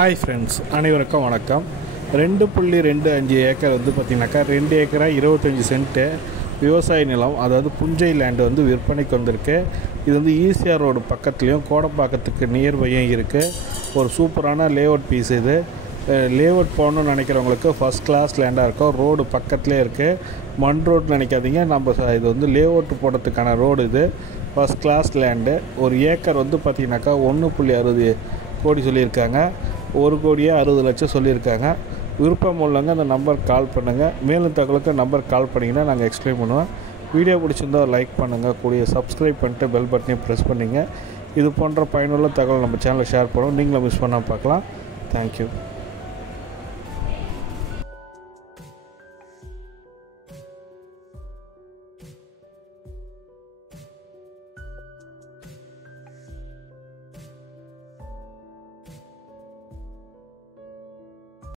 Hi friends, அனைவருக்கும் வணக்கம். 2.25 acre வந்து பார்த்திங்கனாக்கா 2 ஏக்கரா 25 சென்ட்டு விவசாய நிலம், அதாவது புஞ்சை லேண்டு வந்து விற்பனைக்கு வந்திருக்கு. இது வந்து ஈசிஆர் ரோடு பக்கத்துலேயும் கோடம்பாக்கத்துக்கு நியர்பையும் இருக்குது. ஒரு சூப்பரான லேஅவுட் பீஸ். இது லேஅவுட் போகணுன்னு நினைக்கிறவங்களுக்கு ஃபஸ்ட் கிளாஸ் லேண்டாக இருக்கும். ரோடு பக்கத்துலேயே இருக்குது. மண் ரோடு நினைக்காதீங்க, இது வந்து லேஅவுட் போடுறதுக்கான ரோடு. இது ஃபஸ்ட் கிளாஸ் லேண்டு. ஒரு ஏக்கர் வந்து பார்த்திங்கனாக்கா 1.60 கோடி சொல்லியிருக்காங்க. 1,60,00,000 சொல்லியிருக்காங்க. விருப்பம் உள்ளவங்க அந்த நம்பருக்கு கால் பண்ணுங்கள். மேலும் தகவலுக்கு நம்பருக்கு கால் பண்ணிங்கன்னா நாங்கள் எக்ஸ்பிளைன் பண்ணுவோம். வீடியோ பிடிச்சிருந்தால் லைக் பண்ணுங்கள், கூடிய சப்ஸ்கிரைப் பண்ணிட்டு பெல் பட்டனையும் ப்ரெஸ் பண்ணிங்க. இது போன்ற பயனுள்ள தகவல் நம்ம சேனலில் ஷேர் பண்ணுவோம். நீங்களும் மிஸ் பண்ணாமல் பார்க்கலாம். தேங்க்யூ.